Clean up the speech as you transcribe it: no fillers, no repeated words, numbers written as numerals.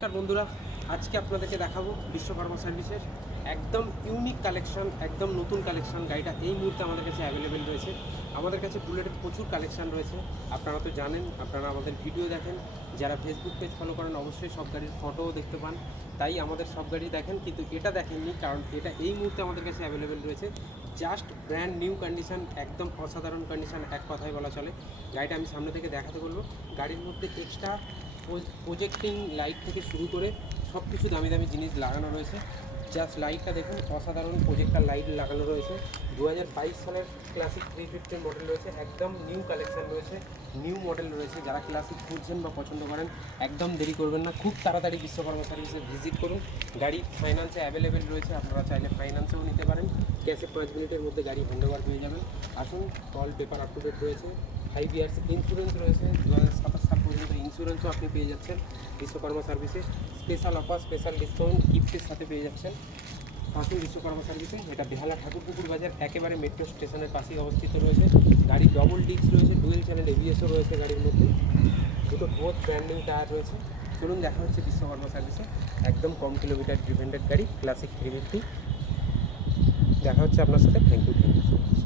নমস্কার বন্ধুরা, আজকে আপনাদেরকে দেখাবো বিশ্বকর্মা সার্ভিসের একদম ইউনিক কালেকশন, একদম নতুন কালেকশন। গাড়িটা এই মুহূর্তে আমাদের কাছে অ্যাভেলেবেল রয়েছে। আমাদের কাছে বুলেটের প্রচুর কালেকশন রয়েছে, আপনারা তো জানেন, আপনারা আমাদের ভিডিও দেখেন, যারা ফেসবুক পেজ ফলো করেন অবশ্যই সব গাড়ির ফটোও দেখতে পান, তাই আমাদের সব গাড়ি দেখেন, কিন্তু এটা দেখেননি কারণ এটা এই মুহূর্তে আমাদের কাছে অ্যাভেলেবেল রয়েছে। জাস্ট ব্র্যান্ড নিউ কন্ডিশন, একদম অসাধারণ কন্ডিশন, এক কথায় বলা চলে। গাড়িটা আমি সামনে থেকে দেখাতে বলবো। গাড়ির মধ্যে এক্সট্রা প্রজেক্টিং লাইট থেকে শুরু করে সব কিছু দামি দামি জিনিস লাগানো রয়েছে। জাস্ট লাইটটা দেখুন, অসাধারণ প্রজেক্টার লাইট লাগানো রয়েছে। 2022 সালের ক্লাসিক 350 মডেল রয়েছে, একদম নিউ কালেকশন রয়েছে, নিউ মডেল রয়েছে। যারা ক্লাসিক খুঁজছেন বা পছন্দ করেন একদম দেরি করবেন না, খুব তাড়াতাড়ি বিশ্বকর্মা সার্ভিসে ভিজিট করুন। গাড়ি ফাইন্যান্সে অ্যাভেলেবেল রয়েছে, আপনারা চাইলে ফাইন্যান্সেও নিতে পারেন। ক্যাশে 5 মিনিটের মধ্যে গাড়ি হ্যান্ডওভার পেয়ে যাবেন। আসুন, all paper up to date রয়েছে, 5 ইয়ার্স ইন্স্যুরেন্স রয়েছে, 2027 সাল পর্যন্ত ইন্স্যুরেন্সও আপনি পেয়ে যাচ্ছেন বিশ্বকর্মা সার্ভিসে। স্পেশাল অফার, স্পেশাল ডিসকাউন্ট গিফটের সাথে পেয়ে যাচ্ছেন। আসুন বিশ্বকর্মা সার্ভিসে। এটা বেহালা ঠাকুরপুকুর বাজার, একেবারে মেট্রো স্টেশনের পাশেই অবস্থিত রয়েছে। গাড়ির ডবল ডিস্ক রয়েছে, ডুয়েল চ্যানেল এবিএসও রয়েছে গাড়ির মধ্যে, দুটো বোথ ব্র্যান্ডিং টায়ার রয়েছে। চলুন দেখা হচ্ছে বিশ্বকর্মা সার্ভিসে। একদম কম কিলোমিটার ডিপেন্ডেন্ট গাড়ি, ক্লাসিক 350। দেখা হচ্ছে আপনার সাথে। Thank you so much.